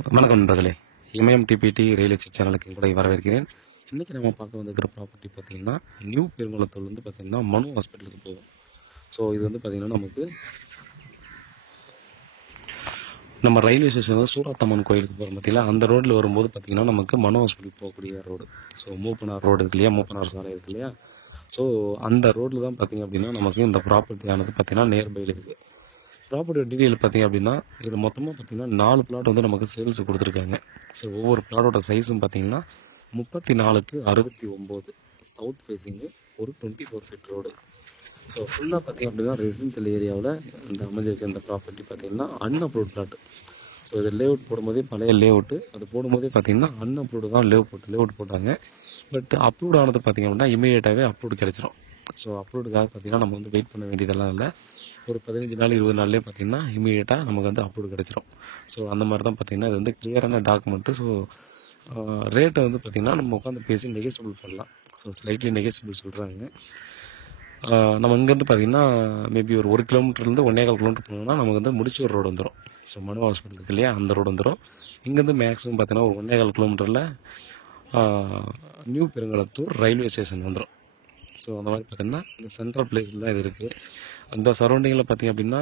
வணக்கம் நண்பர்களே. இமயம் DBT real estate சேனலுக்கு கூட வரவேற்கிறேன். இன்றைக்கி நம்ம பார்க்க வந்துருக்கிற ப்ராப்பர்ட்டி பார்த்திங்கன்னா நியூ பெருங்குளத்தூர்லேருந்து பார்த்திங்கன்னா மனு ஹாஸ்பிட்டலுக்கு போகும். ஸோ இது வந்து பார்த்திங்கன்னா நமக்கு நம்ம ரயில்வே ஸ்டேஷன் வந்து சூரத்தம்மன் கோயிலுக்கு போகிறோம் பார்த்திங்களா, அந்த ரோட்டில் வரும்போது பார்த்திங்கன்னா நமக்கு மனு ஹாஸ்பிட்டலுக்கு போகக்கூடிய ரோடு. ஸோ மூப்பனார் ரோடு இருக்கு இல்லையா, மூப்பனார் சாலை இருக்கு இல்லையா, ஸோ அந்த ரோட்டில் தான் பார்த்திங்க அப்படின்னா நமக்கு இந்த ப்ராப்பர்ட்டியானது பார்த்திங்கன்னா நியர்பையில் இருக்குது. ப்ராப்பர்ட்டி டீட்டெயில் பார்த்திங்க அப்படின்னா இது மொத்தமாக பார்த்திங்கன்னா 4 பிளாட் வந்து நமக்கு சேல்ஸ் கொடுத்துருக்காங்க. ஸோ ஒவ்வொரு பிளாட்டோட சைஸும் பார்த்திங்கன்னா 34/69 சவுத் ஃபேஸிங்கு, ஒரு 24 ஃபீட் ரோடு. ஸோ ஃபுல்லாக பார்த்திங்க அப்படின்னா ரெசிடென்ஷியல் ஏரியாவில் இந்த அமைஞ்சிருக்க இந்த ப்ராப்பர்ட்டி பார்த்திங்கன்னா அன்அப்ரூவ்ட் பிளாட். ஸோ இது லேஅவுட் போடும்போதே பழைய லேஅவுட்டு, அது போடும்போதே பார்த்திங்கன்னா அன்அப்ரூவ்டு தான் லேஅவுட் போட்டாங்க. பட் அப்ரூவ்ட் ஆனது பார்த்திங்க அப்படின்னா இமீடியட்டாகவே அப்ரூவ்டு கிடச்சிரும். ஸோ அப்ரூவ்டுக்காக பார்த்திங்கன்னா நம்ம வந்து வெயிட் பண்ண வேண்டியதெல்லாம் இல்லை. ஒரு 15 நாள் 20 நாள்லேயே பார்த்திங்கன்னா இமீடியட்டாக நமக்கு வந்து அப்ரூவ் கிடச்சிரும். ஸோ அந்த மாதிரி தான் பார்த்திங்கன்னா இது வந்து கிளியரான டாக்குமெண்ட்டு. ஸோ ரேட்டை வந்து பார்த்திங்கன்னா நம்ம உட்காந்து பேசி நெகோசியபிள் பண்ணலாம். ஸோ ஸ்லைட்லி நெகோசியபிள் சொல்கிறாங்க. நம்ம இங்கேருந்து பார்த்திங்கன்னா மேபி ஒரு 1 கிலோமீட்டர்லேருந்து 1.25 கிலோமீட்டர் போனோம்னா நமக்கு வந்து முடிச்சூர் ரோடு வந்துடும். ஸோ மனு ஹாஸ்பிட்டல் இருக்கு இல்லையா, அந்த ரோடு வந்துடும். இங்கேருந்து மேக்ஸிமம் பார்த்திங்கன்னா ஒரு 1.25 கிலோமீட்டரில் நியூ பெருங்குளத்தூர் ரயில்வே ஸ்டேஷன் வந்துடும். ஸோ அந்த மாதிரி பார்த்திங்கன்னா இந்த சென்ட்ரல் பிளேஸில் தான் இது இருக்குது. அந்த சரௌண்டிங்கில் பார்த்திங்க அப்படின்னா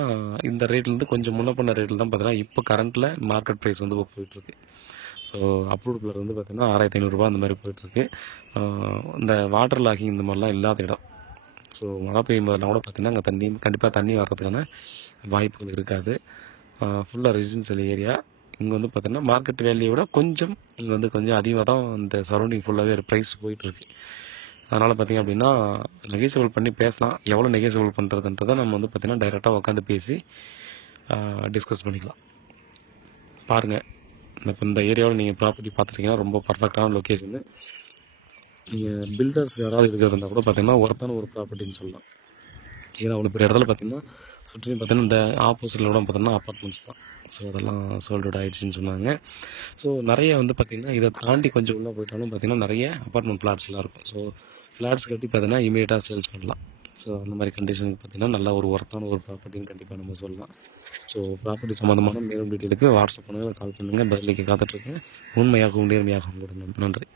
இந்த ரேட்லேருந்து கொஞ்சம் முன்ன பண்ண ரேட்டில் தான் பார்த்தீங்கன்னா இப்போ கரண்ட்டில் மார்க்கெட் ப்ரைஸ் வந்து போயிட்டுருக்கு. ஸோ அப்ரூவ்ட் பிளர் வந்து பார்த்திங்கன்னா 6500 அந்த மாதிரி போயிட்டுருக்கு. இந்த வாட்டர் லாக்கிங் இந்த மாதிரிலாம் இல்லாத இடம். ஸோ மழை பெய்யும் போதெல்லாம் கூட பார்த்திங்கன்னா அங்கே கண்டிப்பாக தண்ணி வர்றதுக்கான வாய்ப்புகள் இருக்காது. ஃபுல்லாக ரெசிடென்ஷியல் ஏரியா. இங்கே வந்து பார்த்திங்கன்னா மார்க்கெட் வேல்யூ விட கொஞ்சம் இங்கே வந்து கொஞ்சம் அதிகமாக தான் இந்த சரௌண்டிங் ஃபுல்லாகவே ப்ரைஸ் போயிட்டுருக்கு. அதனால் பார்த்திங்க அப்படின்னா நெகோசியபிள் பண்ணி பேசலாம். எவ்வளோ நெகோசியபிள் பண்ணுறதுன்றதை நம்ம வந்து பார்த்திங்கன்னா டைரெக்டாக உட்காந்து பேசி டிஸ்கஸ் பண்ணிக்கலாம். பாருங்கள், இப்போ இந்த ஏரியாவில் நீங்கள் ப்ராப்பர்ட்டி பார்த்துருக்கீங்கன்னா ரொம்ப பர்ஃபெக்டான லொக்கேஷனு. நீங்கள் பில்டர்ஸ் யாராவது இருக்கிறது இருந்தால் கூட பார்த்திங்கன்னா ஒருத்தான ஒரு ப்ராப்பர்ட்டின்னு சொல்லலாம். ஏன்னா அவ்வளோ பெரிய இடத்துல பார்த்திங்கன்னா சுற்றி பார்த்திங்கன்னா இந்த ஆப்போசிட்டில் கூட பார்த்திங்கன்னா அப்பார்ட்மெண்ட்ஸ் தான். ஸோ அதெல்லாம் சோல்டு ஆகிடுச்சின்னு சொன்னாங்க. ஸோ நிறைய வந்து பார்த்திங்கன்னா இதை தாண்டி கொஞ்சம் உள்ளே போயிட்டாலும் பார்த்திங்கன்னா நிறைய அப்பார்ட்மெண்ட் ஃப்ளாட்ஸ்லாம் இருக்கும். ஸோ ஃப்ளாட்ஸ் கட்டி பார்த்திங்கன்னா இமீடியட்டாக சேல்ஸ் பண்ணலாம். ஸோ அந்த மாதிரி கண்டிஷனுக்கு பார்த்திங்கன்னா நல்ல ஒரு ஒர்த்தான ஒரு ப்ராப்பர்ட்டின்னு கண்டிப்பாக நம்ம சொல்லலாம். ஸோ ப்ராப்பர்ட்டி சம்மந்தமான மேலும் டீட்டெயிலுக்கு வாட்ஸ்அப் பண்ணுங்கள், கால் பண்ணுங்கள், பதிலுக்கு காத்துட்ருக்கேன். உண்மையாகவும் நேர்மையாகவும் கூட நன்றி.